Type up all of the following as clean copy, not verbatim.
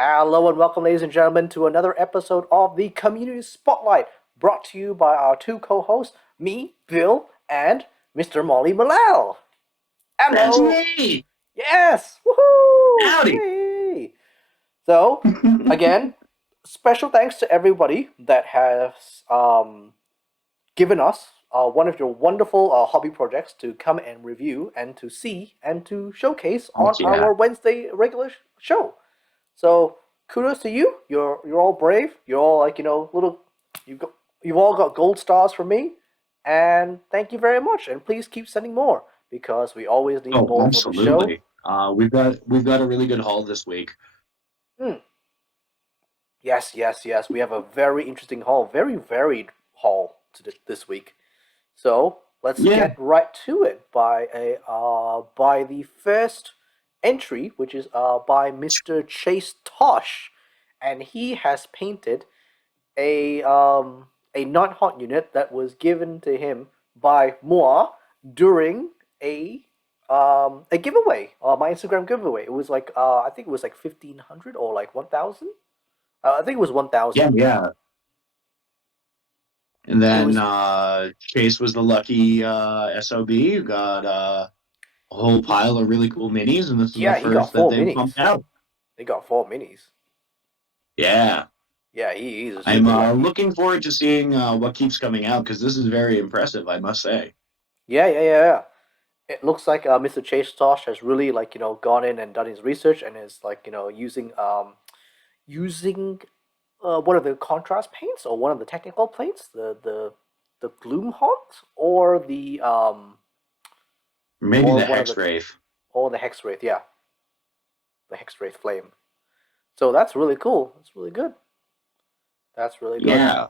Hello and welcome, ladies and gentlemen, to another episode of the Community Spotlight, brought to you by our two co-hosts, me, Bill, and Mr. Molly Malal. That's Hello! me. Yes! Woohoo! Howdy. Yay! So, again, special thanks to everybody that has given us one of your wonderful hobby projects to come and review and to see and to showcase Oh on yeah. our Wednesday regular show. So kudos to you. You're all brave. You're all like little. You've all got gold stars from me, and thank you very much. And please keep sending more because we always need Oh, more for the show. absolutely. We've got a really good haul this week. Hmm. Yes, yes, yes. We have a very interesting haul, very varied haul to this week. So let's Yeah. get right to it by the first entry, which is by Mr. Chase Tosh, and he has painted a non hot unit that was given to him by Moa during a giveaway, my Instagram giveaway. It was like I think it was like 1,500 or like 1,000. I think it was 1,000. Yeah, yeah. And It then was Chase was the lucky SOB who got a whole he, pile of really cool minis, and this is the yeah, he got first that four they pumped minis. out. They got four minis. Yeah. Yeah, he's I'm super lucky. looking forward to seeing what keeps coming out because this is very impressive, I must say. Yeah, yeah, yeah, yeah. It looks like Mr. Chase Tosh has really gone in and done his research and is using one of the contrast paints or one of the technical paints, the gloom haunt Maybe or the one of Hex the Wraith. or the hex wraith, yeah, the hex wraith flame. So that's really cool. That's really good. That's really good. Yeah.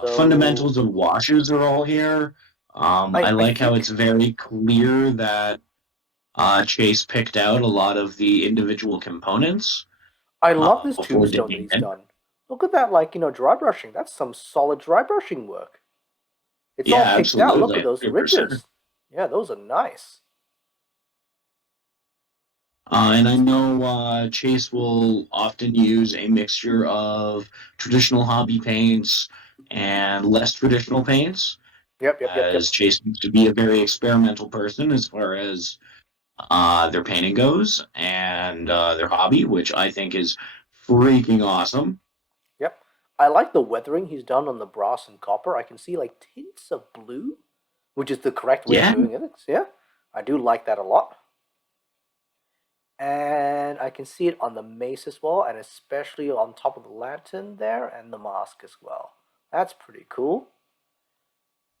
So Fundamentals of washes are all here. I I like how think it's very clear that Chase picked out a lot of the individual components I love this before tombstone that digging he's in. done. Look at that, dry brushing. That's some solid dry brushing work. It's all Yeah, picked out. Look absolutely, at those 100%. ridges. Yeah, those are nice. And I know Chase will often use a mixture of traditional hobby paints and less traditional paints, Yep, yep, yep, yep. as Chase seems to be a very experimental person as far as their painting goes and their hobby, which I think is freaking awesome. Yep. I like the weathering he's done on the brass and copper. I can see like tints of blue, which is the correct way of Yeah. doing it. Yeah, I do like that a lot. And I can see it on the mace as well, and especially on top of the lantern there and the mask as well. That's pretty cool.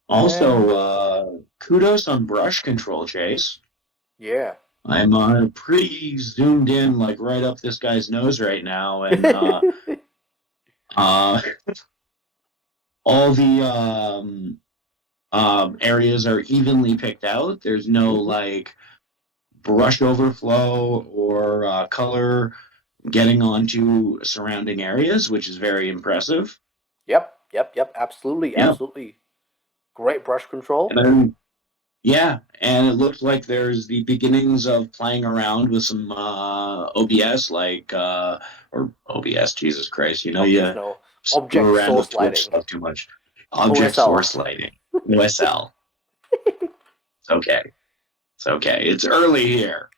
And Also, kudos on brush control, Chase. yeah. I'm pretty zoomed in, like right up this guy's nose right now, and uh, all the areas are evenly picked out. There's no Mhm. like brush overflow or color getting onto surrounding areas, which is very impressive. Yep, yep, yep. Absolutely, Yeah. absolutely. Great brush And control. then yeah, and it looks like there's the beginnings of playing around with some OBS, or OBS, Jesus Christ, Oh, you no. screw Object around with source Twitch lighting. stuff too much. Object OSL. source lighting, OSL. It's okay. It's okay. It's early here.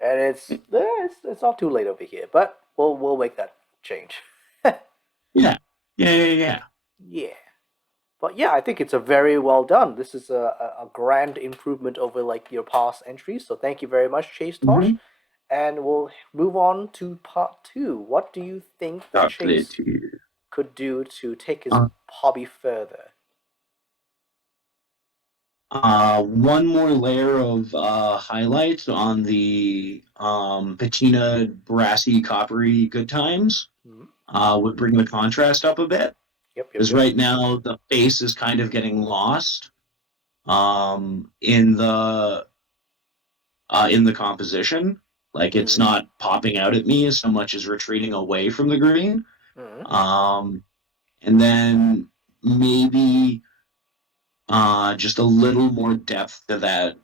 And it's not too late over here, but we'll make that change. Yeah, yeah, yeah, yeah. Yeah. But yeah, I think it's a very well done. This is a grand improvement over like your past entries. So thank you very much, Chase Tosh. Mm-hmm. And we'll move on to part two. What do you think that Chocolate Chase here. could do to take his Uh, hobby further? one more layer of highlight on the patina brassy coppery good times Hmm. would bring the contrast up a bit. Yep, yep, Because yep. right now the face is kind of getting lost in the composition. Like it's Hmm. not popping out at me so much as retreating away from the green. Hmm. Um, and then maybe just a little more depth to that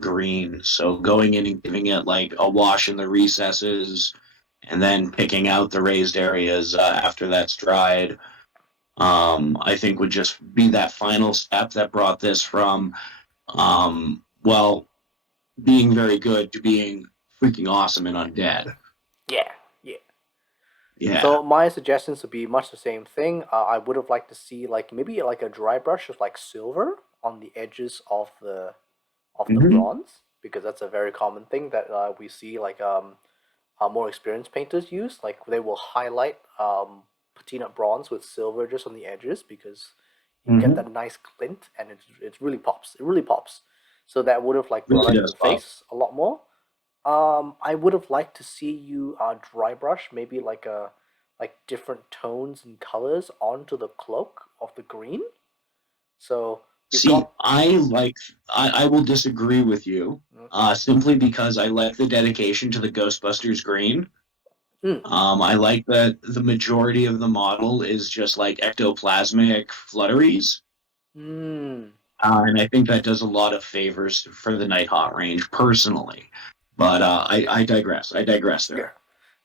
green. So going in and giving it like a wash in the recesses and then picking out the raised areas after that's dried. I think would just be that final step that brought this from well, being very good to being freaking awesome and undead. Yeah, yeah. Yeah. So my suggestions would be much the same thing. I would have liked to see like maybe like a dry brush of like silver on the edges of the Mm-hmm. bronze, because that's a very common thing that we see like more experienced painters use. Like they will highlight patina bronze with silver just on the edges, because you get Mm-hmm. that nice glint, and it really pops. It really pops. So that would have like Really brightened does the pop. face a lot more. I would have liked to see you dry brush maybe like different tones and colors onto the cloak of the green. So you've See, got. I will disagree with you, Mm, simply because I like the dedication to the Ghostbusters green. mm, I like that the majority of the model is just like ectoplasmic flutteries. mm. And I think that does a lot of favors for the Nighthawk range personally. But I digress. I digress Yeah. there.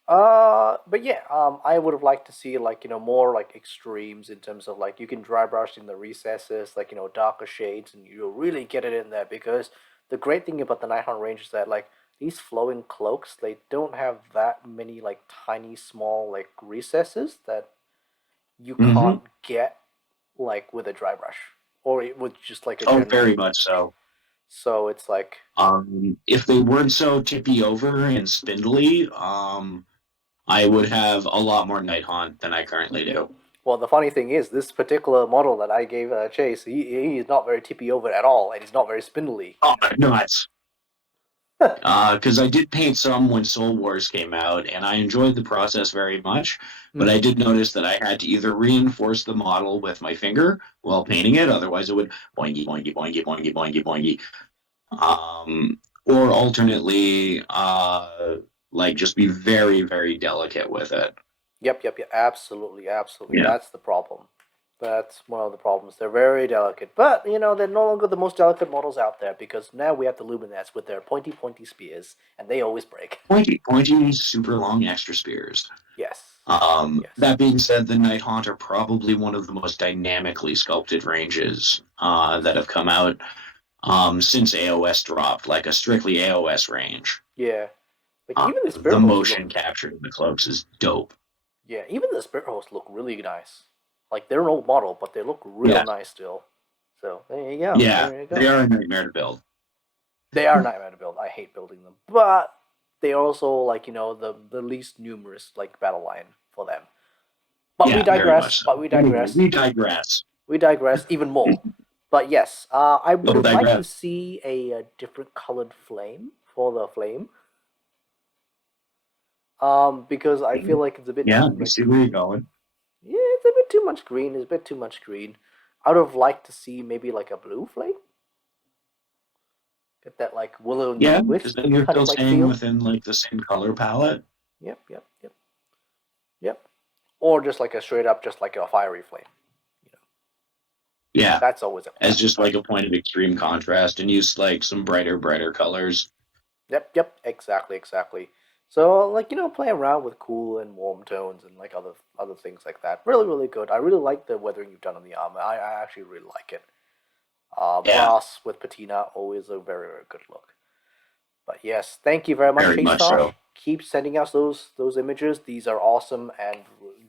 But yeah, I would have liked to see like more like extremes in terms of like you can dry brush in the recesses, like darker shades, and you really get it in there, because the great thing about the Nighthawk range is that like these flowing cloaks, they don't have that many like tiny small like recesses that you Mm-hmm. can't get like with a dry brush or with just like a Oh, general very much paint. so. So it's like, If they weren't so tippy over and spindly, I would have a lot more Night Haunt than I currently do. well, the funny thing is, this particular model that I gave Chase, he is not very tippy over at all, and he's not very spindly. Oh, nuts. Because I did paint some when Soul Wars came out, and I enjoyed the process very much. But I Mm, did notice that I had to either reinforce the model with my finger while painting it, otherwise it would boingy, boingy, boingy, boingy, boingy, boingy. Or alternately, like just be very, very delicate with it. yep, absolutely, absolutely. Yeah. That's the problem. That's one of the problems. They're very delicate, but they're no longer the most delicate models out there, because now we have the Luminets with their pointy spears, and they always break. Pointy, pointy, super long extra spears. Yes, yes, That being said, the Night Haunt are probably one of the most dynamically sculpted ranges that have come out since AOS dropped, like a strictly AOS range. yeah. Like even the The spirit hosts motion look, capture of the cloaks is dope. yeah, even the spirit hosts look really nice. Like they're an old model, but they look real Yeah, nice still. So there you go. yeah, There you they go. are a nightmare to build. They are nightmare to build. I hate building them, but they are also like the least numerous like battle line for them. But we Yeah, very digress. much so. But we Anyway, digress. we digress. We digress even more. But yes, I would We'll have liked to digress. see a different colored flame for the flame. Because I feel like it's a bit Yeah, too I like, see where you're going. yeah, it's a bit too much green. It's a bit too much green. I would have liked to see maybe like a blue flame. Get that like willow and the Yeah, because wisp then you're kind still of like staying feel. within like the same color palette. Yep. Or just like a straight up, just like a fiery flame. You know, Yeah, that's always a as plus. just like a point of extreme contrast, and use like some brighter colors. Yep, exactly. So like play around with cool and warm tones and like other things like that. Really good. I really like the weathering you've done on the armor. I actually really like it. Yeah, Brass with patina, always a very good look. But yes, thank you very much, very Chase much Tosh. so. Keep sending us those images. These are awesome, and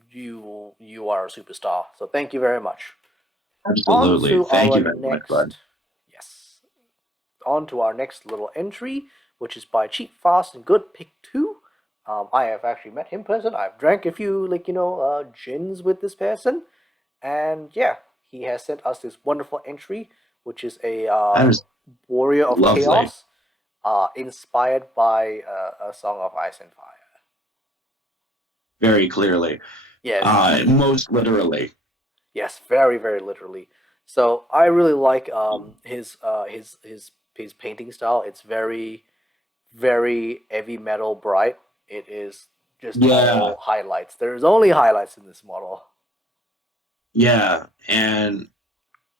you are a superstar. So thank you very much. On Absolutely. to Thank our you very much, bud. next, yes, on to our next little entry, which is by Cheap, Fast, and Good Pick 2. I have actually met him in person. I've drank a few, like, gins with this person. And yeah, he has sent us this wonderful entry, which is a That is Warrior of lovely. Chaos, inspired by a Song of Ice and Fire. Very clearly. Yes, Most literally. yes, very literally. So I really like his painting style. It's very heavy metal bright. It is just Yeah, all highlights. There's only highlights in this model. yeah. And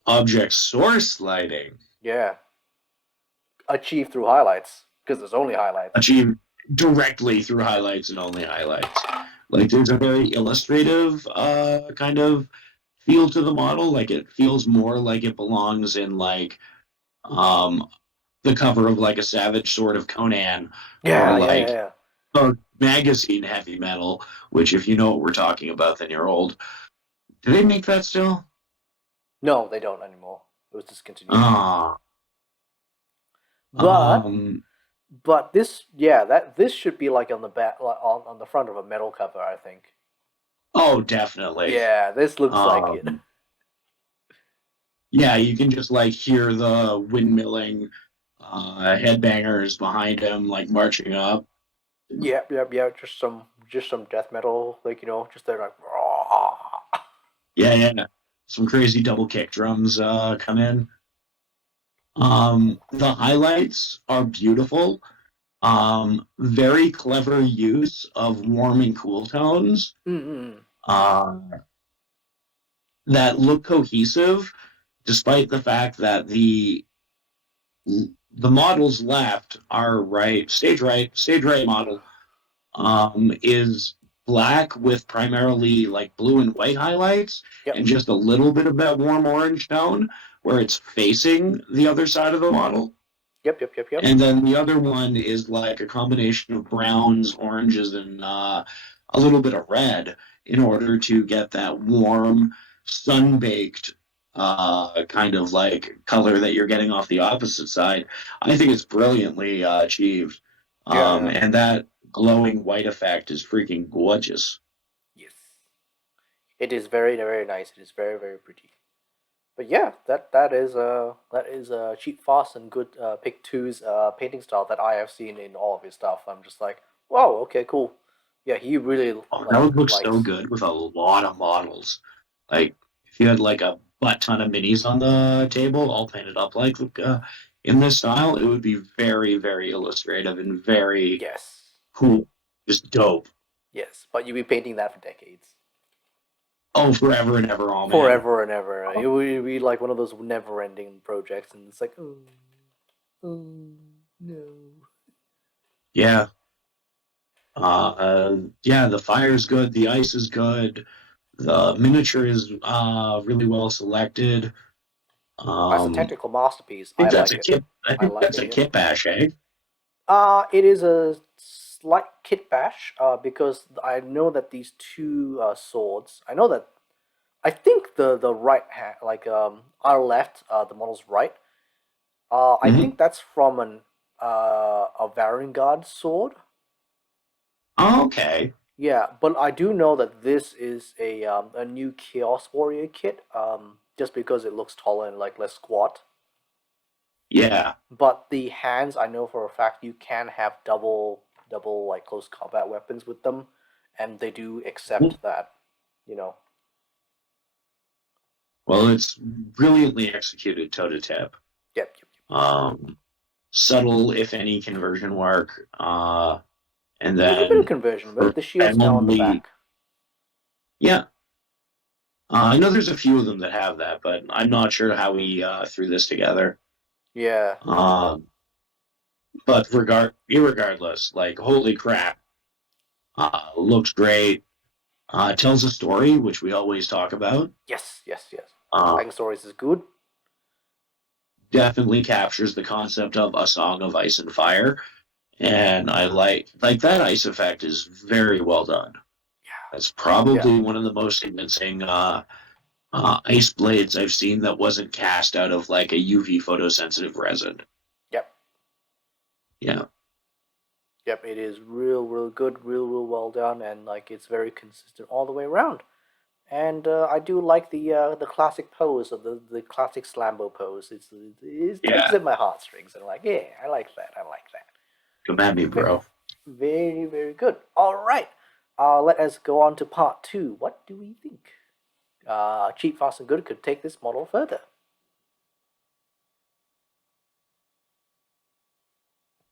object source lighting. Yeah, achieved through highlights because there's only highlights. Achieved. directly through highlights and only highlights. Like there's a very illustrative kind of feel to the model. Like it feels more like it belongs in like um, the cover of like a Savage Sword of Conan or Yeah, yeah, yeah, like yeah. a magazine heavy metal. Which, if you know what we're talking about, then you're old. Do they make that still? No, they don't anymore. It was discontinued. Ah, But um, this, yeah, that this should be like on the back, like on the front of a metal cover, I think. oh, definitely. Yeah, this looks like it. Um, yeah, you can just like hear the windmilling headbangers behind him, like marching up. Yep, yep, yep. Just some death metal, like just they're like. Yeah, yeah. Some crazy double kick drums come in. The highlights are beautiful. Very clever use of warm and cool tones Mm-mm. uh, that look cohesive, despite the fact that the models left are stage right model is black with primarily like blue and white highlights and Yep, just a little bit of that warm orange tone where it's facing the other side of the model. yep, yep, yep, yep. And then the other one is like a combination of browns, oranges, and a little bit of red in order to get that warm, sun baked kind of like color that you're getting off the opposite side. I think it's brilliantly achieved. Yeah, yeah. And that glowing white effect is freaking gorgeous. Yes. It is very, very nice. It is very, very pretty. But yeah, that is cheap, fast, and good Pick Two's painting style that I have seen in all of his stuff. I'm just like, wow, okay, cool. Yeah, he really Oh, that would look so likes. good with a lot of models. Like if you had like a butt ton of minis on the table, all painted up like in this style, it would be very, very illustrative and very Yes, cool, just dope. yes. But you'll be painting that for decades, Oh, forever and ever, oh man. forever and ever. It will be like one of those never-ending projects, and it's like, oh, oh no. Yeah. Yeah, the fire's good, the ice is good, the miniature is really well selected. That's a Um, technical masterpiece. I I think that's like a it. kit. I I think like that's it. a Yep. kit bash, eh? It is a slight kit bash. Because I know that these two swords. I think the right hand, like our left, the model's right. I Mm-hmm. think that's from a Varangard sword. Okay. Yeah, but I do know that this is a new Chaos Warrior kit. Just because it looks taller and like less squat. Yeah. But the hands, I know for a fact you can have double like close combat weapons with them, and they do accept that. You know. Well, it's brilliantly executed toe to tip. Yep. Yep. Um, Subtle, if any, conversion work. And There's a bit of then conversion, but the shield's now on the profoundly, back. yeah. I know there's a few of them that have that, but I'm not sure how we threw this together. Yeah. Um, but irregardless, like holy crap, looks great. Tells a story, which we always talk about. Yes. Yes. Yes. Uh, Titan Stories is good. Definitely captures the concept of a song of ice and fire, and I like that ice effect is very well done. That's Yeah. probably one of the most convincing ice blades I've seen that wasn't cast out of like a UV photosensitive resin. Yep. Yeah, Yep. It is real good, real well done, and like it's very consistent all the way around. And I do like the classic pose of the classic Slambo pose. It tugs yeah. at my heartstrings, and I'm like, yeah, I like that. I like that. Come at me, bro. Very, very good. All right. Let us go on to part two. What do we think? Cheap, Fast, and Good could take this model further.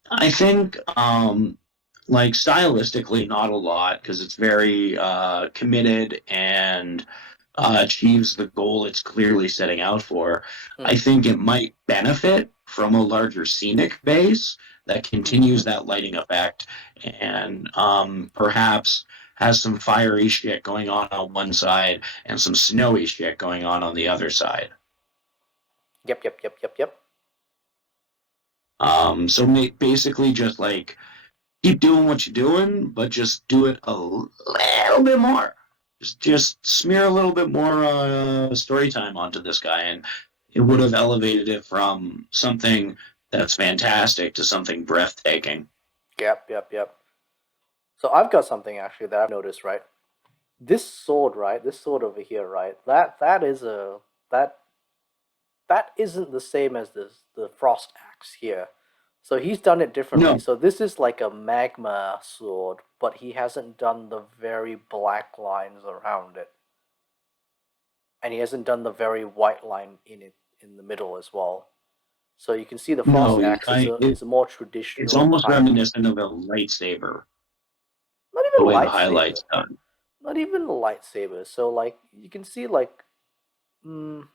I think like stylistically not a lot because it's very committed and achieves the goal it's clearly setting out for. I Mm. think it might benefit from a larger scenic base that Mm-hmm. continues that lighting effect and perhaps has some fiery shit going on one side and some snowy shit going on the other side. Yep, yep, yep, yep, yep. So basically just like keep doing what you're doing, but just do it a little bit more. Just smear a little bit more story time onto this guy, and it would have elevated it from something that's fantastic to something breathtaking. Yep, yep, yep. So I've got something actually that I've noticed, right? This sword, right? This sword over here, right? That is a that that isn't the same as the frost axe here. So he's done it differently. No, So this is like a magma sword, but he hasn't done the very black lines around it, and he hasn't done the very white line in it in the middle as well. So you can see the frost no, axe is a more it's traditional almost kind of, reminiscent of a lightsaber, not the even way the lightsaber, highlights done. not even a lightsaber. So like you can see mm,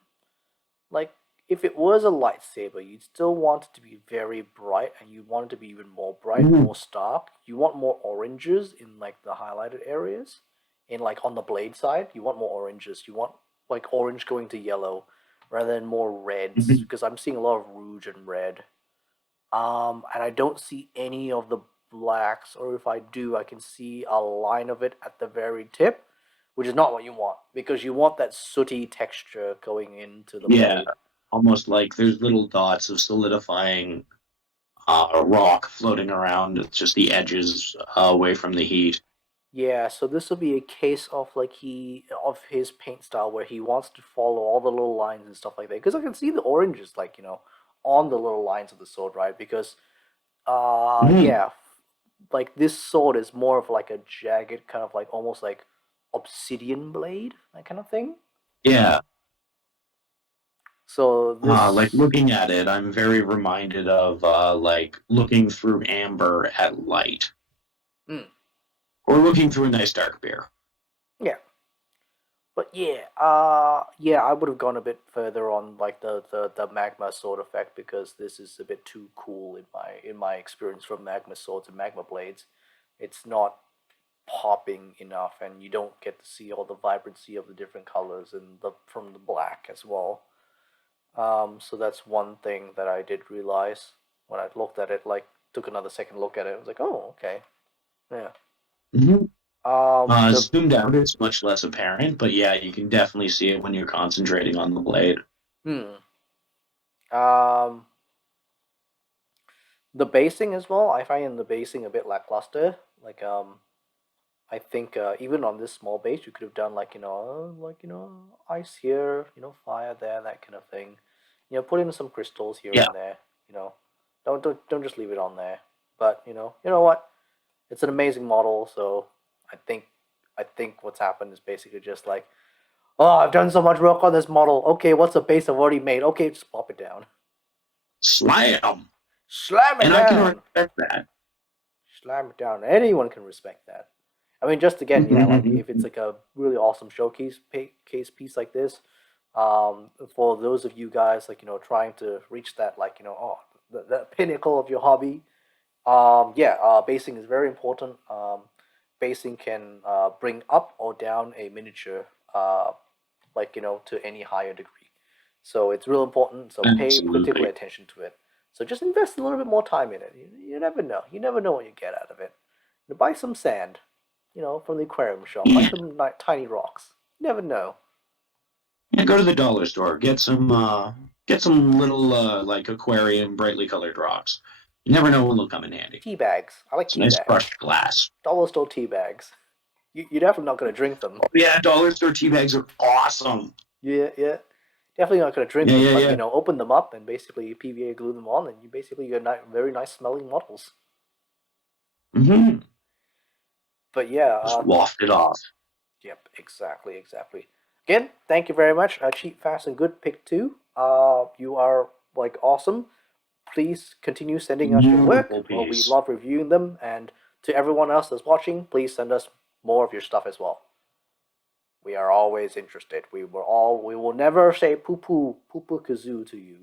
like if it was a lightsaber, you'd still want it to be very bright, and you want it to be even more bright, Mm, more stark. You want more oranges in like the highlighted areas, in like on the blade side. You want more oranges. You want like orange going to yellow, rather than more reds, mhm. because I'm seeing a lot of rouge and red. And I don't see any of the blacks, or if I do, I can see a line of it at the very tip, which is not what you want, because you want that sooty texture going into the Yeah, blade. almost like there's little dots of solidifying rock floating around. It's just the edges away from the heat. Yeah, so this will be a case of like he of his paint style where he wants to follow all the little lines and stuff like that. Because I can see the oranges like, on the little lines of the sword, right? Because Mhm. yeah, like this sword is more of like a jagged kind of like almost like obsidian blade, that kind of thing. Yeah, So like this, looking at it, I'm very reminded of like looking through amber at light, mm, or looking through a nice dark beer. yeah. But yeah, I would have gone a bit further on like the magma sword effect, because this is a bit too cool in my experience from magma swords and magma blades. It's not popping enough, and you don't get to see all the vibrancy of the different colors and the from the black as well. So that's one thing that I did realize when I looked at it. Like, took another second look at it. I was like, oh, okay, yeah. Mm-hmm. The Zoomed out, it's much less apparent, but yeah, you can definitely see it when you're concentrating on the blade. hmm. Um, the basing as well. I find the basing a bit lackluster. Like, I think even on this small base, you could have done like ice here, fire there, that kind of thing. Put in some crystals here Yeah. and there. You know, don't just leave it on there. But you know what? It's an amazing model. So I think I think what's happened is basically just like, oh, I've done so much work on this model. Okay, what's the base I've already made? Okay, just pop it down. Slam! Slam it And I can down. respect that. Slam it down. Anyone can respect that. I mean, just again, yeah, like if it's like a really awesome showcase case piece like this, for those of you guys like trying to reach that like the pinnacle of your hobby, yeah, basing is very important. Basing can bring up or down a miniature, like to any higher degree. So it's real important. So pay particular Absolutely. attention to it. So just invest a little bit more time in it. You never know. You never know what you get out of it. Buy some sand, from the aquarium shop. Buy Yeah. some tiny rocks. You never know. Yeah, go to the dollar store, get some little like aquarium brightly colored rocks. You never know when they'll come in handy. Tea bags. I like It's tea nice bags. crushed glass. Dollar store tea bags. You're definitely not going to drink them. Oh yeah, dollar store tea bags are awesome. Yeah, yeah. Definitely not going to drink Yeah, them, yeah, but yeah. open them up and basically PVA glue them on, and you basically get very nice smelling models. Hmm. But yeah, Just waft it off. yep, exactly, exactly. Again, thank you very much. Cheap, fast, and good pick two. You are like awesome. Please continue sending us your work. Beautiful Well, we piece. love reviewing them, and to everyone else that's watching, please send us more of your stuff as well. We are always interested. We will never say poo poo kazoo to you.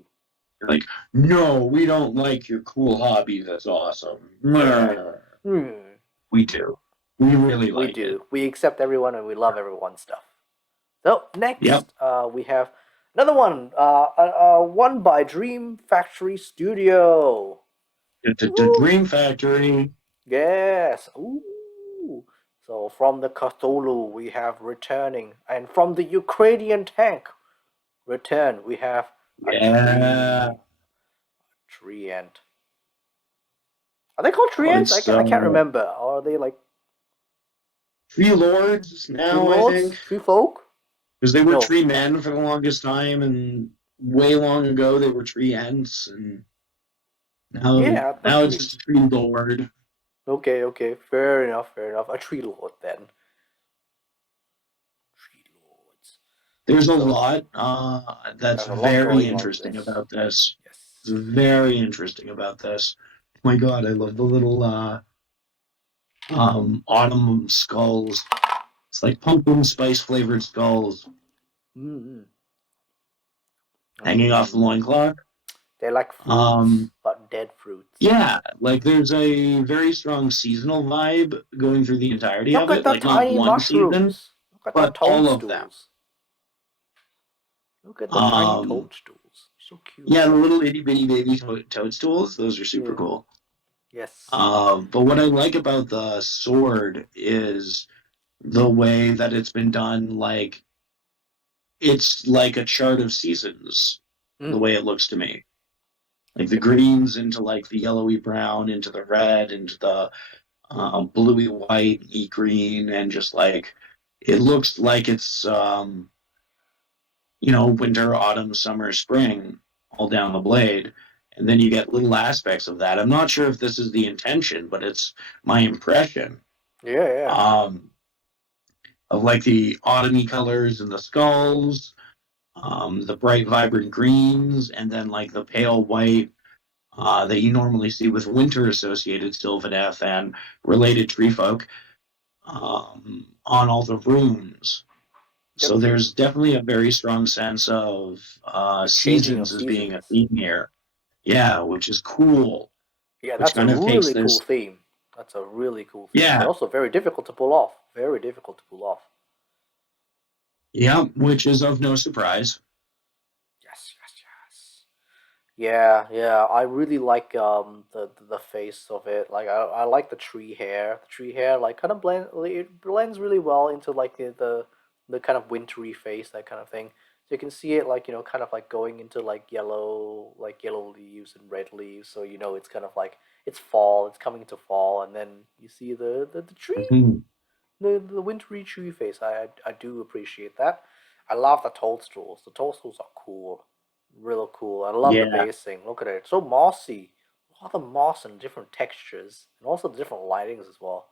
You're like, no, we don't like your cool hobby. That's awesome. Yeah. We do. We really We like it. do. We accept everyone and we love everyone's stuff. So Yep. next, we have another one. One by Dream Factory Studio. The Ooh. Dream Factory. Yes. Ooh. So from the Cthulhu, we have returning, and from the Ukrainian tank, return. We have a Yeah. tree ant. Are they called tree Oh, ants? it's I can't remember. Or are they like Tree Lords tree now, I think. lords, tree folk? Because they were No. tree men for the longest time, and way long ago they were tree ants, and Yeah, not now it's tree. just a tree lord. Okay, okay, fair enough, fair enough. A tree lord then. Tree lords. There's a So lot that's there's a lot very going on interesting this. about this. It's Yes. very interesting about this. Oh my god, I love the little autumn skulls. It's like pumpkin spice flavored skulls Mm-hmm. hanging off the Mm. loincloth. They're like fruits, Um, but dead fruits. yeah, like there's a very strong seasonal vibe going through the entirety Look of at it. the Like not tiny one season, mushrooms. Look at the but all of them. toadstools. Look at the tiny Um, toadstools. So cute. yeah, the little itty bitty baby toadstools, those are super Yeah. cool. Yes. But what I like about the sword is the way that it's been done. Like it's like a chart of seasons, the Mm. way it looks to me. Like the Yep. Yep. greens into like the yellowy brown, into the red, into the bluey white, green, and just like it looks like it's winter, autumn, summer, spring, all down the blade. And then you get little aspects of that. I'm not sure if this is the intention, but it's my impression Yeah. Yeah. um, of like the autumny colors and the skulls, the bright, vibrant greens, and then like the pale white that you normally see with winter associated Sylvaneth and related tree folk on all the rooms. So Yep. Yep. there's definitely a very strong sense of The changing of seasons as being a seasons. theme here. Yeah, which is cool. Yeah, Which that's a kind of takes really cool this. theme. That's a really cool theme, but Yeah, also very difficult to pull off. Very difficult to pull off. yeah, which is of no surprise. Yes, yes, yes. Yeah, yeah. I really like the face of it. Like I like the tree hair. The tree hair like kind of it blends really well into like the kind of wintry face, that kind of thing. So you can see it like, kind of like going into like yellow leaves and red leaves. So it's kind of like it's fall, it's coming to fall, and then you see the tree, Mhm. the wintry tree face. I do appreciate that. I love the toadstools. The toadstools are cool, real cool. I love the Yeah, basing. Look at it, it's so mossy. A lot of moss and different textures, and also the different lightings as well.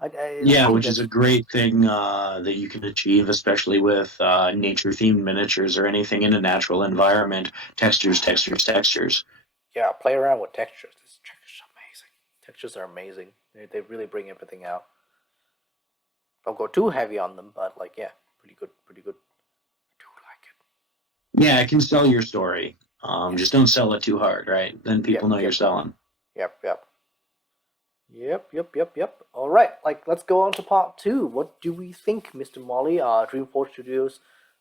I yeah, think which is that's a great thing that you can achieve, especially with nature-themed miniatures or anything in a natural environment. Textures, textures, textures. yeah. Play around with textures. This textures are amazing. Textures are amazing. They really bring everything out. Don't go too heavy on them, but like yeah, pretty good, pretty good. I do like it. Yeah, it can sell your story. Just Yes. don't sell it too hard, right? Then people Yep. know you're Yep. selling. Yep. Yep. Yep, yep, yep, yep. All right, like let's go on to part two. What do we think, Mr. Molly, Dreamforce Studios,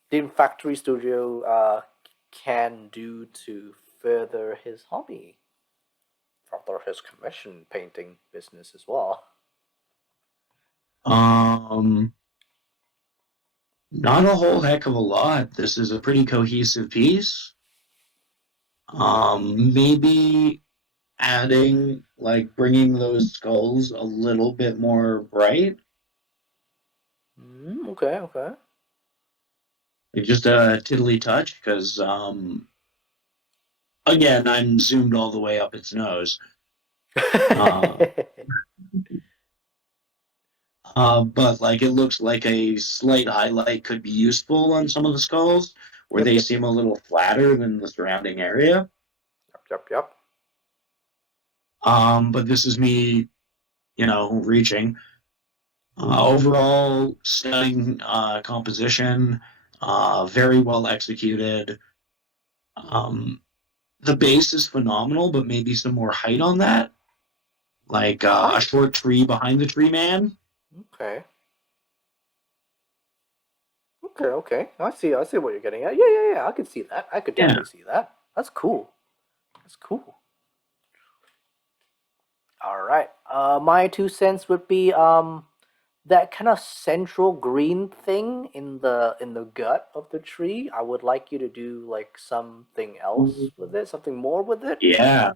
Dream Factory Studio, can do to further his hobby, further his commission painting business as well? Um, Not a whole heck of a lot. This is a pretty cohesive piece. Maybe adding, like, bringing those skulls a little bit more bright. Okay, okay. Like just a tiddly touch, because, again, I'm zoomed all the way up its nose. Uh, but, like, it looks like a slight highlight could be useful on some of the skulls, where Yep, they yep, seem a little flatter than the surrounding area. yep, yep, yep. But this is me, reaching. Overall, stunning composition, very well executed. Um, the base is phenomenal, but maybe some more height on that, like a Hi. short tree behind the tree man. Okay. Okay. Okay. I see. I see what you're getting at. Yeah. Yeah. Yeah. I could see that. I could Yeah, definitely see that. That's cool. That's cool. All right. My 2 cents would be that kind of central green thing in the gut of the tree. I would like you to do like something else with it, something more with it. yeah,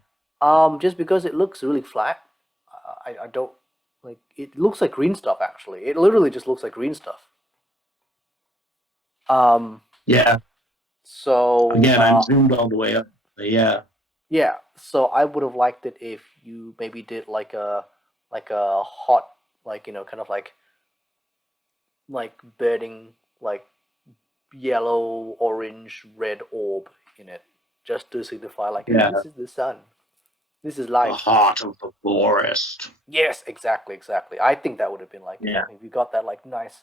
Just because it looks really flat. I don't like it. Looks like green stuff actually. It literally just looks like green stuff. Um. yeah. So Again, I'm zoomed all the way up. But yeah, yeah. So I would have liked it if you maybe did like a hot like kind of like burning like yellow, orange, red orb in it, just to signify like, hey, yeah. this is the sun. This is The life. heart of the forest. Yes, exactly, exactly. I think that would have been like, Yeah, if you got that like nice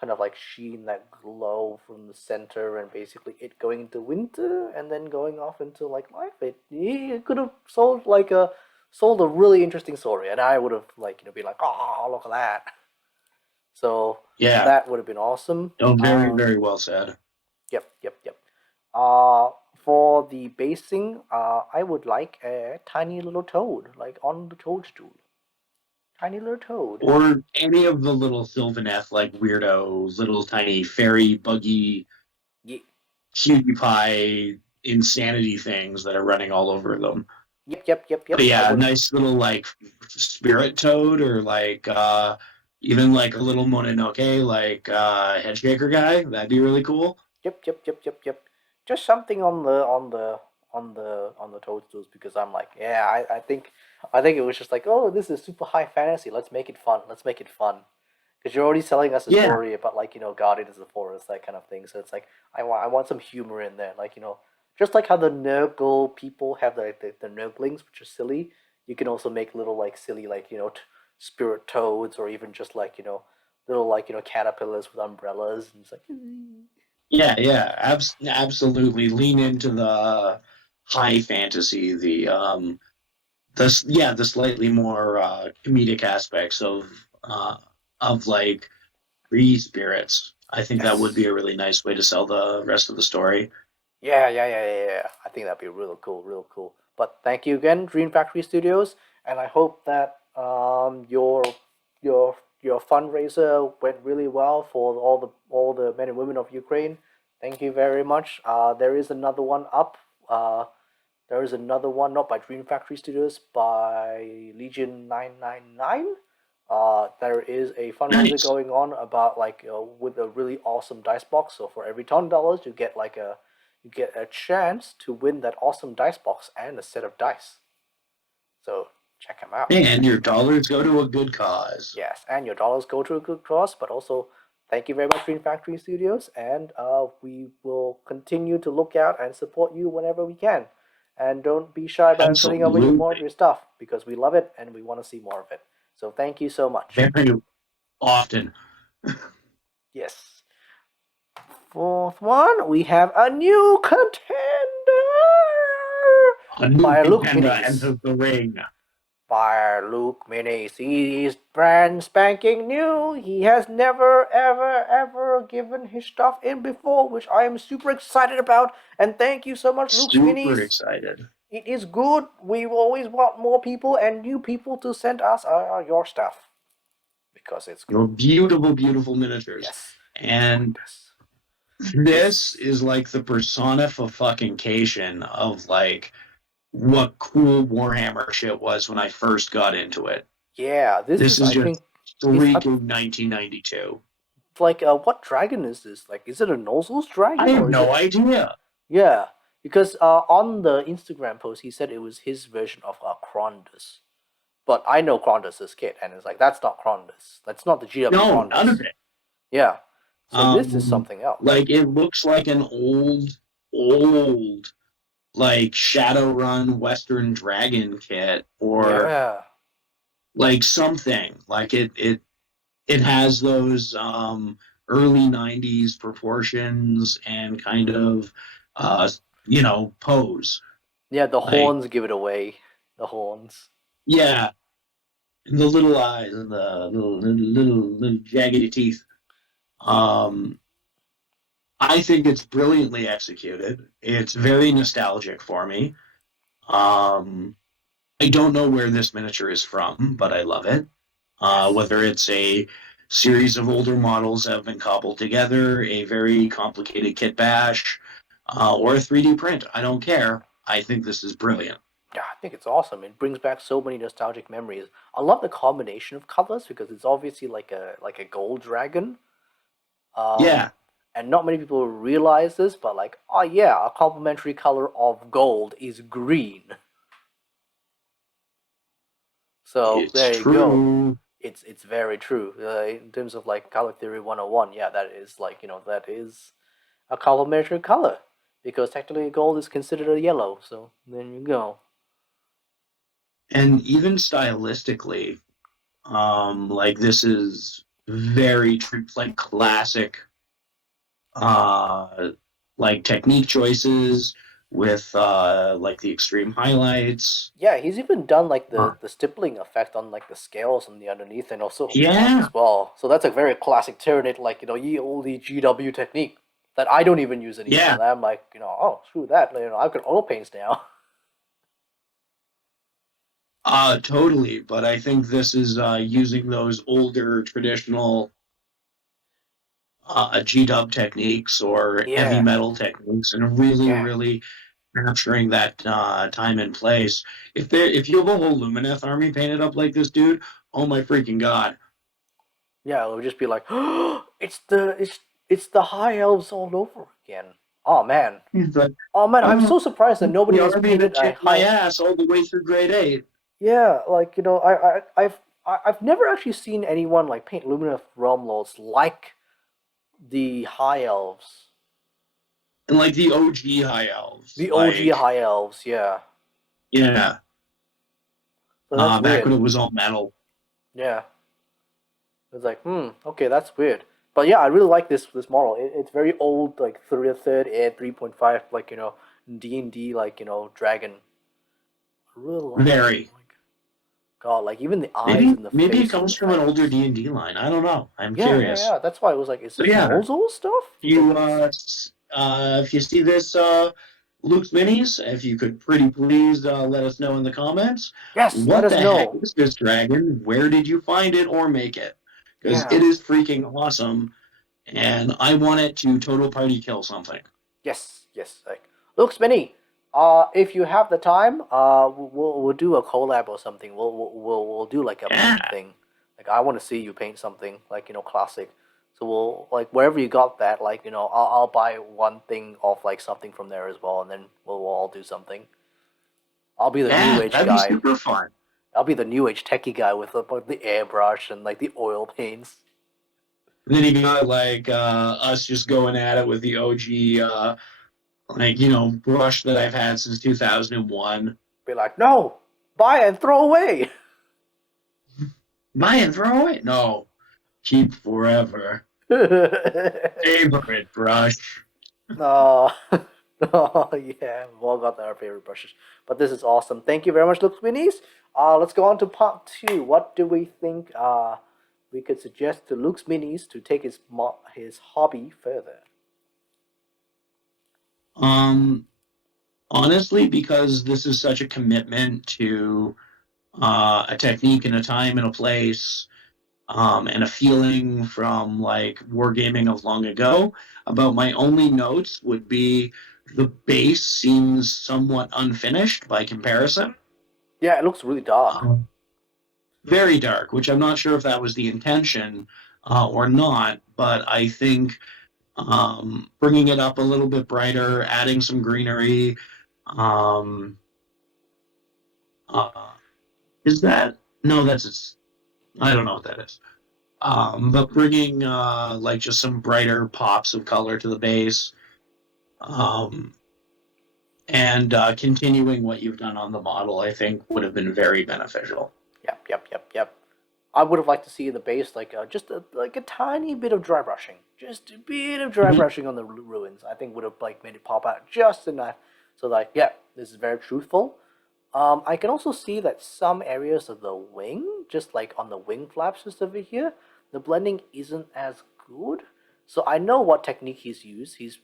kind of like sheen, that glow from the center, and basically it going into winter and then going off into like life. It could have sold a really interesting story, and I would have like been like, oh, look at that. So yeah. that would have been awesome. No, very, very well said. Yep, yep, yep. Uh, for the basing, I would like a tiny little toad, like on the toadstool. Tiny little toad. Or any of the little Sylvaneth like weirdos, little tiny fairy buggy Ye- cutie pie insanity things that are running all over them. Yep, yep, yep, But yep. I yeah, a would have. nice little like spirit toad or like even like a little Mononoke like head shaker guy. That'd be really cool. Yep, yep, yep, yep, yep. Just something on the toadstools because I'm like, yeah, I think it was just like, oh, this is super high fantasy. Let's make it fun. Let's make it fun. Because you're already selling us a Yeah, story about like Guardians of the Forest, that kind of thing. So it's like I want some humor in there, like just like how the Nurgle people have the Nurglings, which are silly. You can also make little like silly like spirit toads, or even just like little like caterpillars with umbrellas, and it's like yeah, yeah. Absolutely. Lean into the high fantasy, the slightly more comedic aspects of like tree spirits. I think that would be yes. a really nice way to sell the rest of the story. Yeah, yeah, yeah, yeah, yeah. I think that'd be real cool, real cool. But thank you again, Dream Factory Studios, and I hope that your fundraiser went really well for all the men and women of Ukraine. Thank you very much. There is another one up. Uh, there is another one not by Dream Factory Studios, by Legion 999. There is a fundraiser Nice. going on about like with a really awesome dice box. So for every $10, you get a chance to win that awesome dice box and a set of dice. So check them out. And your dollars go to a good cause. Yes, and your dollars go to a good cause, but also thank you very much, Green Factory Studios, and we will continue to look out and support you whenever we can. And don't be shy about sending over more of Absolutely. your stuff because we love it and we want to see more of it. So thank you so much. Very often. Yes. Fourth one, we have a new contender. A new By Luke contender Minis. enters the ring. By Luke Minis. He is brand spanking new. He has never, ever, ever given his stuff in before, which I am super excited about. And thank you so much, Luke's Super Minis. excited. It is good. We always want more people and new people to send us your stuff because it's good. Your beautiful, beautiful miniatures. Yes. Enjoy And this. this This. is like the persona for fucking cation of like what cool Warhammer shit was when I first got into it. Yeah, this This is, is I just think, is freaking 1992. like what dragon is this? Like, is it a Nozel's I dragon have or is no it? idea. Yeah, because on the Instagram post he said it was his version of Krondus, but I know Krondus' kit, and it's like that's not Krondus. That's not the GW No, none of Krondus. it. Yeah, so this is Um, something else. like it looks like an old, like Shadowrun Western Dragon kit, or Yeah, like something. Like it. it has those early 90s proportions and kind of uh, pose. Yeah, the Like, horns give it away. The horns. yeah, and the little eyes and the little jaggedy teeth. Um, I think it's brilliantly executed. It's very nostalgic for me. Um, I don't know where this miniature is from, but I love it. Yes. Whether it's a series of older models that have been cobbled together, a very complicated kit bash, or a 3D print, I don't care. I think this is brilliant. Yeah, I think it's awesome. It brings back so many nostalgic memories. I love the combination of colors because it's obviously like a gold dragon. Um, Yeah, and not many people realize this, but like, oh yeah, a complementary color of gold is green. So it's there you go. true. It's very true. In terms of like color theory 101, yeah, that is like that is a complementary color because technically gold is considered a yellow. So there you go. And even stylistically, like this is very like classic uh like technique choices with like the extreme highlights. Yeah, he's even done like Uh, the stippling effect on like the scales on the underneath and also on top yeah, as well. So that's a very classic Tyranid, like ye olde GW technique that I don't even use anymore. yeah, That I'm like, oh screw that, I've got oil paints now. totally. But I think this is using those older traditional G-dub techniques or heavy Yeah, metal techniques and really, yeah, really capturing that time and place. If you have a whole Lumineth army painted up like this, dude, oh my freaking god! yeah. It would just be like, oh, it's the high elves all over again. Oh man, He's like, oh man, I'm oh, so surprised that nobody the has army painted that a kicked my high. ass all the way through grade 8. Yeah, like I've never actually seen anyone like paint Luminous Realm Lords like the high elves, And like the OG high elves, the OG like high elves. Yeah, yeah, so that's back weird. when it was all metal. Yeah, it's like okay, that's weird. But yeah, I really like this model. It's very old, like third air 3.5, like D&D, like dragon. I really like it. Very. Like God, like even the eyes Maybe and the maybe it face comes from an older effects. D&D line. I don't know. I'm Yeah, yeah, curious. yeah. That's why I was like, is So this yeah, Mosul stuff? Like you it's if you see this Luke's minis, if you could pretty please let us know in the comments yes. Let what us the heck know. is this dragon? Where did you find it or make it? Because Yeah. it is freaking awesome, and I want it to total party kill something. Yes, yes. Like, look, Spinny. If you have the time, we'll do a collab or something. We'll do like a paint Yeah, thing. Like, I want to see you paint something like classic. So we'll like wherever you got that, like I'll buy one thing of like something from there as well, and then we'll all do something. I'll be the new yeah, age that'd be guy. super fun. I'll be the new age techie guy with the airbrush and like the oil paints. And then you got like us just going at it with the OG like brush that I've had since 2001. Be like, no, buy and throw away. Buy and throw away? No, keep forever. Favorite brush. Oh, oh yeah, we've all got our favorite brushes. But this is awesome. Thank you very much, Luke Winnies. Let's go on to part two. What do we think we could suggest to Luke's Minis to take his hobby further? Um, Honestly, because this is such a commitment to a technique and a time and a place, and a feeling from like wargaming of long ago. About my only notes would be the base seems somewhat unfinished by comparison. Yeah, it looks really dark. Um, Very dark, which I'm not sure if that was the intention or not, but I think bringing it up a little bit brighter, adding some greenery. Um, uh, is that no? I don't know what that is. But bringing like just some brighter pops of color to the base, um, and continuing what you've done on the model, I think would have been very beneficial. Yep, yep, yep, yep. I would have liked to see the base like just like a tiny bit of dry brushing, just a bit of dry Mhm. brushing on the ruins. I think would have like made it pop out just enough. So like, yeah, this is very truthful. I can also see that some areas of the wing, just like on the wing flaps just over here, the blending isn't as good. So I know what technique he's used. He's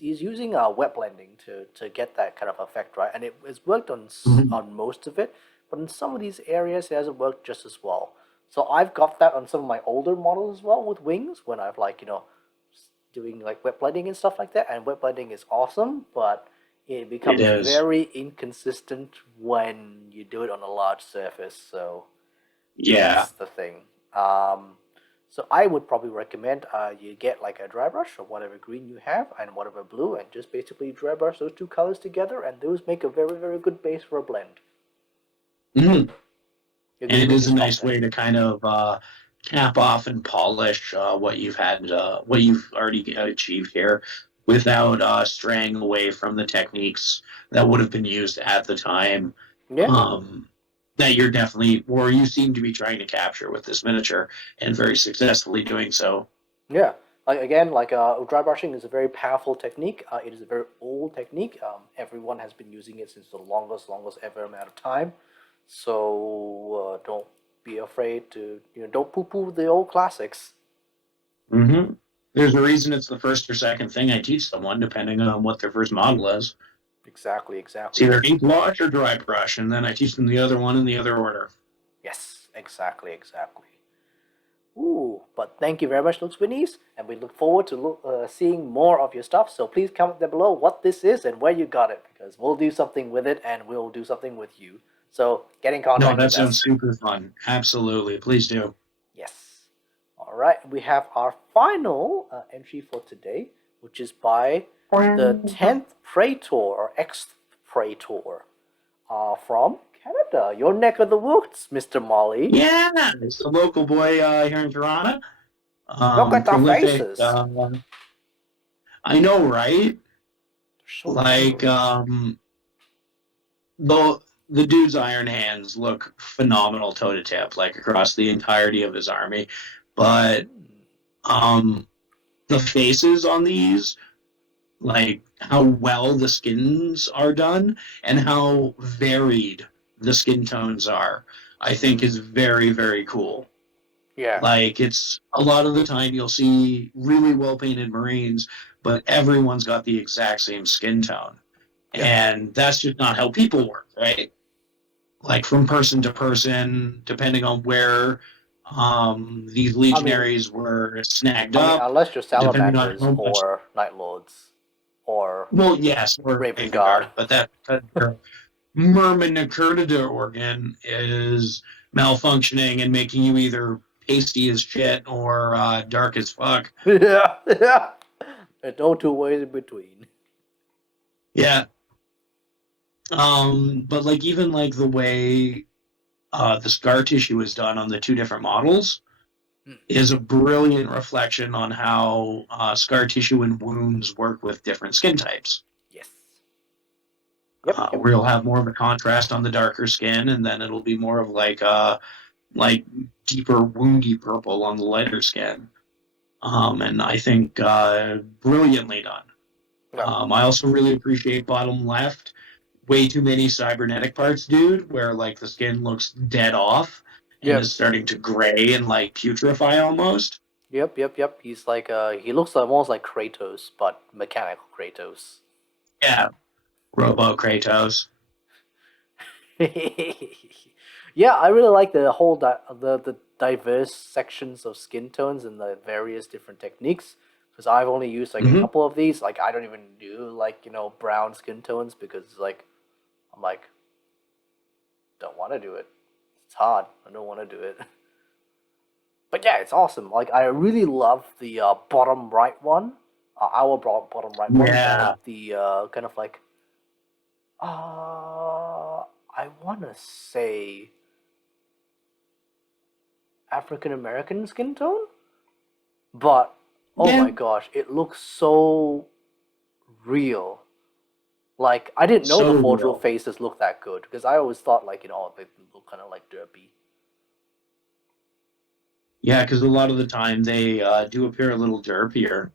using wet blending to get that kind of effect, right? And it's worked on Mhm. on most of it, but in some of these areas it hasn't worked just as well. So I've got that on some of my older models as well with wings when I've like doing like wet blending and stuff like that. And wet blending is awesome, but it It becomes is. very inconsistent when you do it on a large surface. So Yeah. that's the thing. Um, so I would probably recommend you get like a dry brush or whatever green you have and whatever blue, and just basically dry brush those two colors together, and those make a very very good base for a blend. Mhm. You And agree it with is these a thoughts, nice then? way to kind of cap off and polish what you've already achieved here without straying away from the techniques that would have been used at the time, Yeah, um, that you're definitely, or you seem to be trying to capture with this miniature and very successfully doing so. yeah. Like again, like dry brushing is a very powerful technique. It is a very old technique. Everyone has been using it since the longest ever amount of time. So don't be afraid to don't poo poo the old classics. Hmm. There's a reason it's the first or second thing I teach someone, depending on what their first model is. Exactly, It's exactly. either ink wash or dry brush, and then I teach them the other one in the other order. Yes, exactly, exactly. Ooh, but thank you very much, Looks Winnies, and we look forward to seeing more of your stuff. So please comment down below what this is and where you got it, because we'll do something with it and we'll do something with you. So get in No, contact that with sounds us. super fun. Absolutely. Please do. Yes. All right, we have our final entry for today, which is by the 10th Praetor or X Praetor from Canada, your neck of the woods, Mr. Molly. Yeah, it's the local boy here in Toronto. Look at our Prolific. faces. I know, right? They're so Like, angry. the the dude's iron hands look phenomenal toe to tip, like across the entirety of his army. But Hmm. um, the faces on these, like how well the skins are done and how varied the skin tones are, I think is very, very cool. Yeah. Like it's a lot of the time you'll see really well painted Marines, but everyone's got the exact same skin tone. Yep. And that's just not how people work, right? Like from person to person, depending on where these I mean, legionaries were snagged I mean, up, unless you're depending on salamanders how much. or night lords or Well, yes, or raven Raven guard. Guard, but that their Myrmidon organ is malfunctioning and making you either pasty as shit or dark as fuck. Yeah, yeah. There's no two ways in between. Yeah. But like even like the way the scar tissue is done on the two different models Hmm. is a brilliant reflection on how scar tissue and wounds work with different skin types. Yes. Yep. Yep. Where you'll have more of a contrast on the darker skin, and then it'll be more of like deeper woundy purple on the lighter skin. And I think brilliantly done. Yep. I also really appreciate bottom left. Way too many cybernetic parts, dude, where like the skin looks dead off and is Yep. starting to gray and like putrefy almost. Yep. Yep. Yep. He's like he looks almost like Kratos, but mechanical Kratos. Yeah, Robo Kratos. Yeah, I really like the whole the diverse sections of skin tones and the various different techniques. Because I've only used like a Mm-hmm. couple of these. Like I don't even do like brown skin tones because like I'm like don't want to do it. It's hard. I don't want to do it. But yeah, it's awesome. Like I really love the bottom right one. Our bottom right one. Yeah. The kind of like I want to say African American skin tone, but oh Yeah. my gosh, it looks so real. Like I didn't know the So Fordral real. faces looked that good because I always thought like they look kind of like derpy. Yeah, because a lot of the time they do appear a little derpier.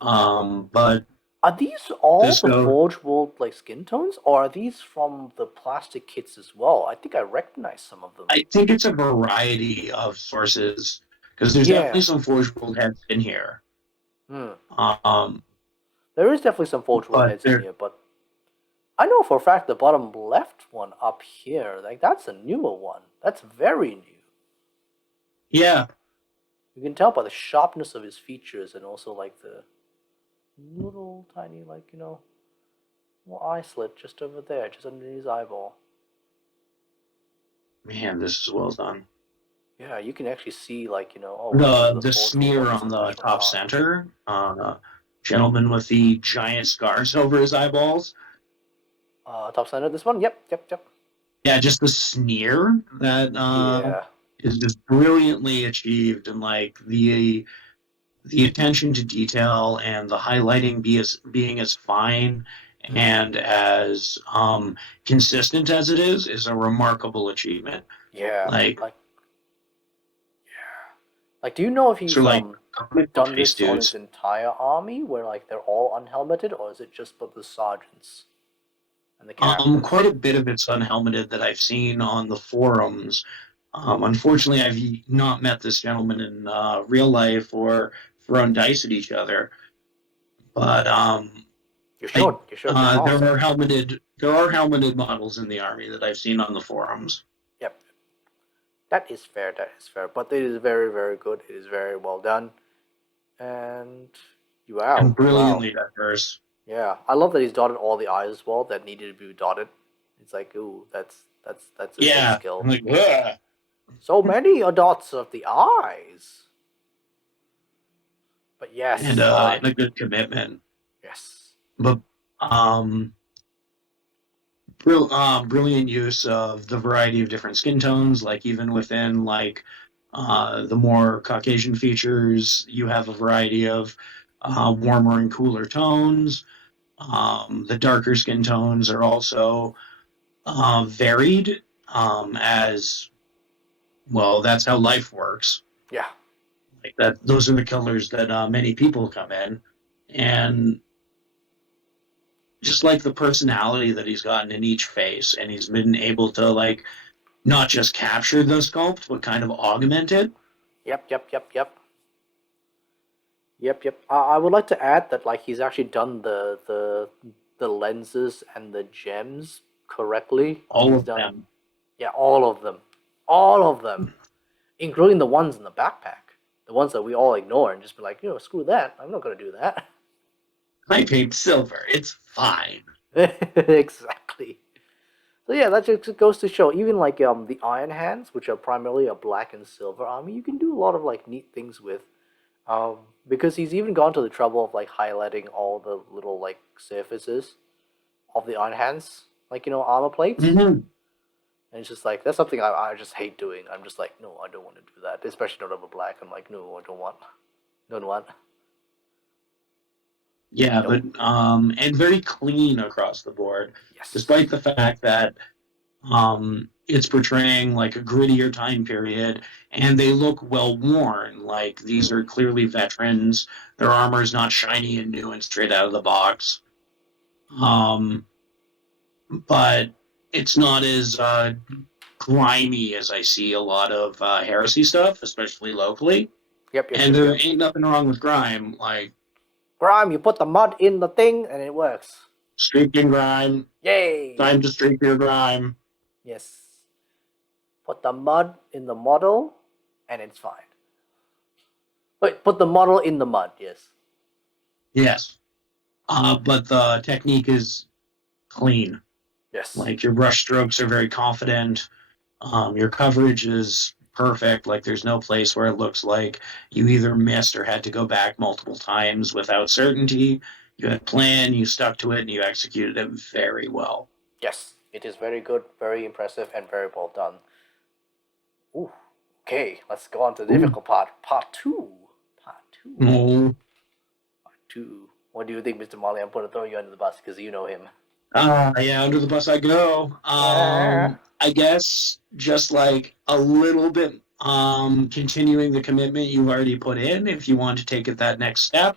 But Are these all this the go, Forge World like skin tones, or are these from the plastic kits as well? I think I recognize some of them. I think it's a variety of sources because there's definitely Yeah. some Forge World heads in here. Hmm. Um, There is definitely some Forge World but heads in they're here, but I know for a fact the bottom left one up here, like that's a newer one. That's very new. yeah, You can tell by the sharpness of his features and also like the little tiny like little eye slit just over there, just under his eyeball. man, this is well done. Yeah, you can actually see like oh wow, this is The the the Forge World smear of his on the original top art. center, gentleman with the giant scars over his eyeballs. Top center, this one. Yep, yep, yep. Yeah, just the sneer that Yeah. is just brilliantly achieved, and like the attention to detail and the highlighting being as fine Mm. and as consistent as it is a remarkable achievement. Yeah. Like, Like, do you know if so he's like comic book done face this on his dudes. entire army, where like they're all unhelmeted, or is it just for the sergeants and the characters? Quite a bit of it's unhelmeted that I've seen on the forums. Unfortunately, I've not met this gentleman in real life or thrown dice at each other. But You I should. You should. It's there awesome. are helmeted models in the army that I've seen on the forums, Yep. That is fair. That is fair. But it is very, very good. It is very well done. And wow, and wow. brilliantly diverse. Yeah, I love that he's dotted all the I's as well that needed to be dotted. It's like, ooh, that's a good Yeah, I'm skill. like, ugh. So many dots of the I's. But yes, And a good commitment. yes. But um, brilliant use of the variety of different skin tones. Like even within like the more Caucasian features, you have a variety of warmer and cooler tones. The darker skin tones are also varied as well. That's how life works. Yeah. Like that, those are the colors that many people come in, and just like the personality that he's gotten in each face, and he's been able to like not just capture the sculpt, but kind of augment it. Yep, yep, yep, yep. Yep, yep. I would like to add that like he's actually done the lenses and the gems correctly. All He's of done them. yeah, all of them, including the ones in the backpack, the ones that we all ignore and just be like, screw that. I'm not gonna do that. I paint silver. It's fine. Exactly. So yeah, that just goes to show even like the Iron Hands, which are primarily a black and silver army, you can do a lot of like neat things with. Um, because he's even gone to the trouble of like highlighting all the little like surfaces of the Iron Hands, like armor plates. Mm-hmm. And it's just like that's something I just hate doing. I'm just like, no, I don't want to do that, especially not over black. I'm like, no, I don't want, Yeah, but nope. and very clean across the board, Yes. despite the fact that it's portraying like a grittier time period, and they look well worn. Like these Mm. are clearly veterans. Their armor is not shiny and new and straight out of the box. Um, but it's not as grimy as I see a lot of heresy stuff, especially locally. Yep, yep, And yep, there yep. ain't nothing wrong with grime. Like Grime, you put the mud in the thing and it works. streaking grime, Yay! time to streak your grime. Yes. Put the mud in the model and it's fine. Wait, put the model in the mud. Yes. Yes. But the technique is clean. Yes. Like your brush strokes are very confident. Your coverage is perfect. Like there's no place where it looks like you either missed or had to go back multiple times without certainty. You had a plan, you stuck to it, and you executed it very well. Yes. It is very good, very impressive, and very well done. Ooh. Okay, let's go on to the Ooh. difficult part. Part two. Part two. Oh, Part two. What do you think, Mr. Molly? I'm going to throw you under the bus because you know him. yeah, under the bus I go. Yeah. I guess just like a little bit. continuing the commitment you've already put in. If you want to take it that next step,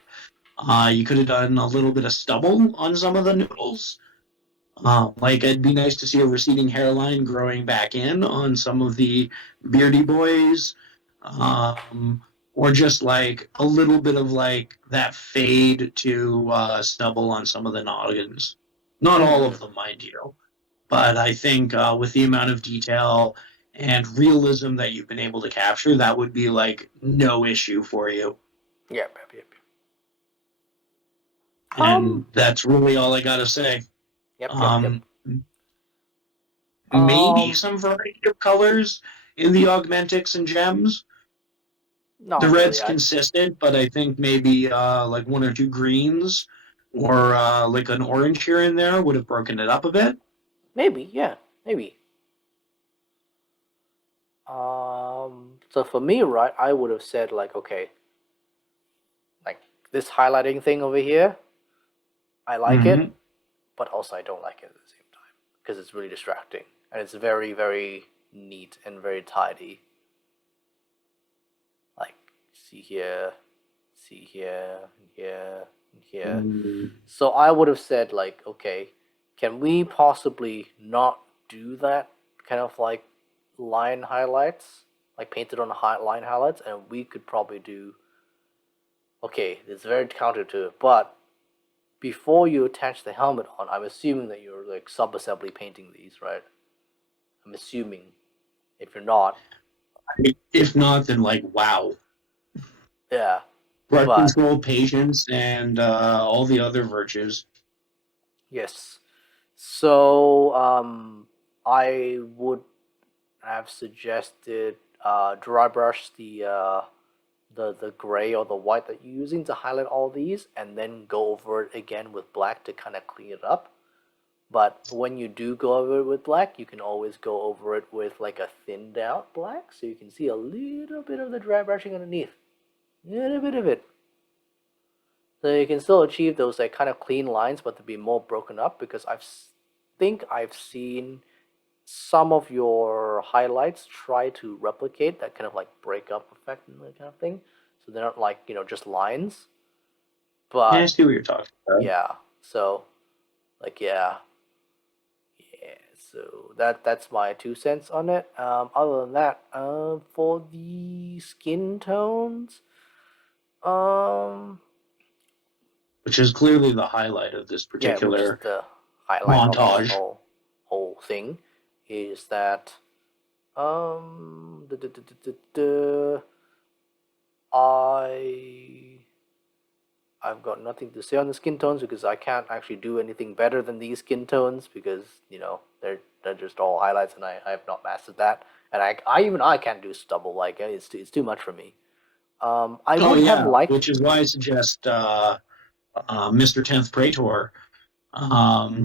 you could have done a little bit of stubble on some of the noodles. Like it'd be nice to see a receding hairline growing back in on some of the beardy boys, or just like a little bit of like that fade to stubble on some of the noggins. Not all Mm-hmm. of them, mind you, but I think with the amount of detail and realism that you've been able to capture, that would be like no issue for you. Yep, yep, yep. And that's really all I gotta say. Yep, yep, yep. Um, maybe Um, some variety of colors in the augmentics and gems. The Not really. red's consistent, but I think maybe like one or two greens or like an orange here and there would have broken it up a bit. Maybe, yeah, maybe. So for me, right, I would have said like, okay, like this highlighting thing over here, I like it, Mm-hmm. but also I don't like it at the same time because it's really distracting and it's very, very neat and very tidy. Like, see here, see here, here, here. So I would have said like, okay, can we possibly not do that kind of like line highlights, like painted on line highlights, and we could probably do. Okay, it's very counterintuitive, but before you attach the helmet on, I'm assuming that you're like sub-assembly painting these, right? I'm assuming. If you're not, If not, then like wow, yeah. brush But control, patience, and all the other virtues. yes. So I would have suggested dry brush the gray or the white that you're using to highlight all these, and then go over it again with black to kind of clean it up. But when you do go over it with black, you can always go over it with like a thinned out black, so you can see a little bit of the dry brushing underneath, a little bit of it. So you can still achieve those like kind of clean lines, but to be more broken up because think I've seen some of your highlights try to replicate that kind of like break up effect and that kind of thing. So they're not like just lines, Yeah, I but see what you're talking about. yeah. So like yeah. So that's my 2 cents on it. Other than that, for the skin tones, um, Which is clearly the highlight of this yeah, which is particular the highlight of the montage. whole thing, is that I I've got nothing to say on the skin tones because I can't actually do anything better than these skin tones because they're just all highlights and I have not mastered that and I can't do stubble like it's too much for me. I Oh would have yeah, liked. which is why I suggest Mr. 10th Praetor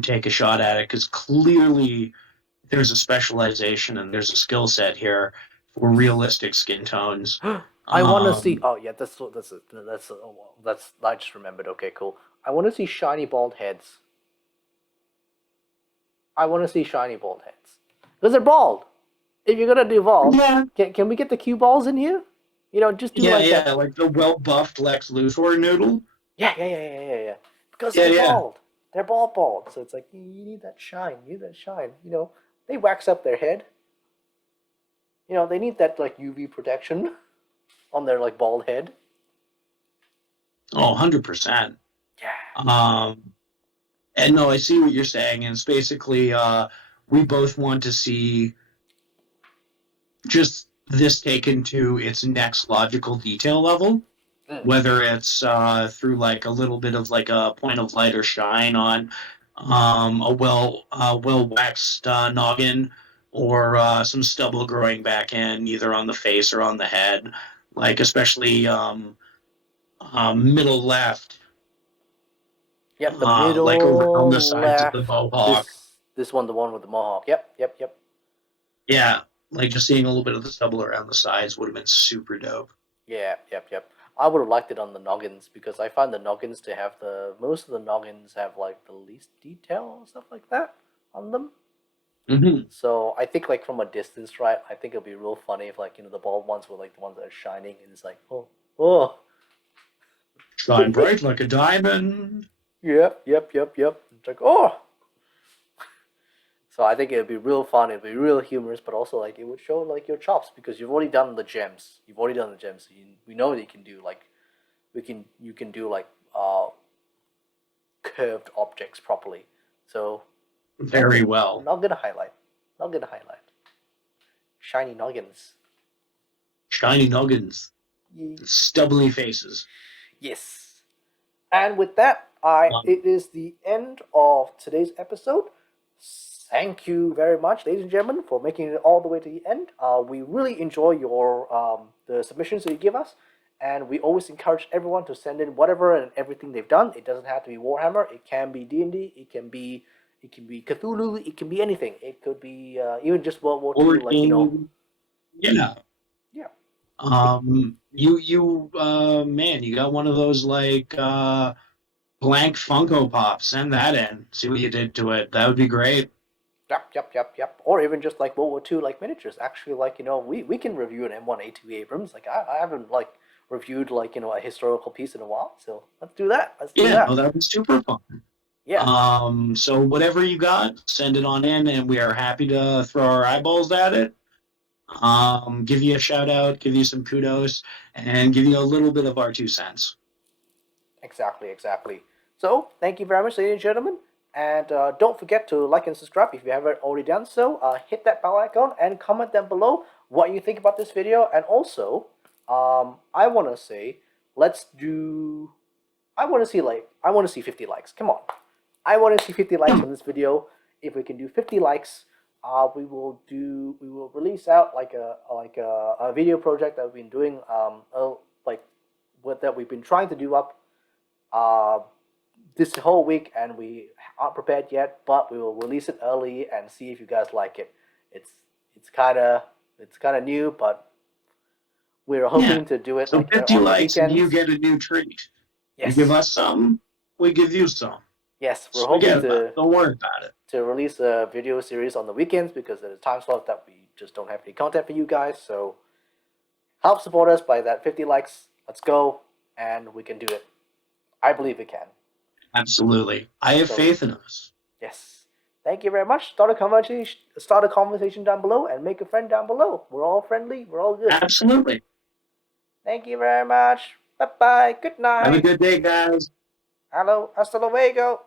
take a shot at it because clearly there's a specialization and there's a skill set here for realistic skin tones. I want to see. Um, Oh yeah, that's I just remembered. Okay, cool. I want to see shiny bald heads. I want to see shiny bald heads because they're bald. If you're gonna do bald, yeah, can we get the cue balls in here? Just do like that. yeah, like the well buffed Lex Luthor noodle. Yeah. Because Yeah, they're yeah. bald. They're bald. So it's like you need that shine. You need that shine. They wax up their head. They need that like UV protection on their like bald head. Oh, 100%. Yeah. Um, and no, I see what you're saying. And it's basically, we both want to see just this taken to its next logical detail level, Mm. whether it's through like a little bit of like a point of light or shine on a well waxed noggin, or some stubble growing back in either on the face or on the head, like especially middle left, Yep. The like around the middle sides of the left. mohawk. This one, the one with the mohawk. Yep. Yeah, like just seeing a little bit of the stubble around the sides would have been super dope. Yep. I would have liked it on the noggins because I find the noggins to have the most of the noggins have like the least detail and stuff like that on them. Mm-hmm. So I think like from a distance, right? I think it'll be real funny if like the bald ones were like the ones that are shining, and it's like oh Shine bright like a diamond. yep. It's like oh. So I think it'd be real fun. It'd be real humorous, but also like it would show like your chops because you've already done the gems. You've already done the gems. So we know that you can do like you can do like curved objects properly. So Very well. not gonna highlight. Not gonna highlight. Shiny noggins. Shiny noggins. Stubbly faces. Yes. And with that, it is the end of today's episode. Thank you very much, ladies and gentlemen, for making it all the way to the end. We really enjoy your the submissions that you give us, and we always encourage everyone to send in whatever and everything they've done. It doesn't have to be Warhammer. It can be D&D. It can be Cthulhu. It can be anything. It could be even just World War II. Like Yeah. yeah. Man, you got one of those like blank Funko Pops. Send that in. See what you did to it. That would be great. Yep. Or even just like World War II, like miniatures. Actually, like we can review an M1A2 Abrams. Like I haven't like reviewed like a historical piece in a while. So let's do that. Let's do that. No, that was super fun. Yeah. So whatever you got, send it on in, and we are happy to throw our eyeballs at it. Give you a shout out, give you some kudos, and give you a little bit of our 2 cents. Exactly. So thank you very much, ladies and gentlemen. And don't forget to like and subscribe if you haven't already done so. Hit that bell icon and comment down below what you think about this video. And also, I want to say, let's do. I want to see 50 likes. Come on, I want to see 50 likes on this video. If we can do 50 likes, we will release out like a video project that we've been doing that we've been trying to do up this whole week, and we aren't prepared yet, but we will release it early and see if you guys like it. It's kind of new, but we're hoping to do it so like 50 on likes the weekends. And you get a new treat. Yes. You give us some, we give you some. Yes, we're hoping to don't worry about it. To release a video series on the weekends because there's a time slot that we just don't have any content for you guys. So help support us by that 50 likes. Let's go, and we can do it. I believe we can. Absolutely. I have faith in us. Yes. Thank you very much. Start a conversation down below and make a friend down below. We're all friendly. We're all good. Absolutely. Thank you very much. Bye-bye. Good night. Have a good day, guys. Hello. Hasta luego.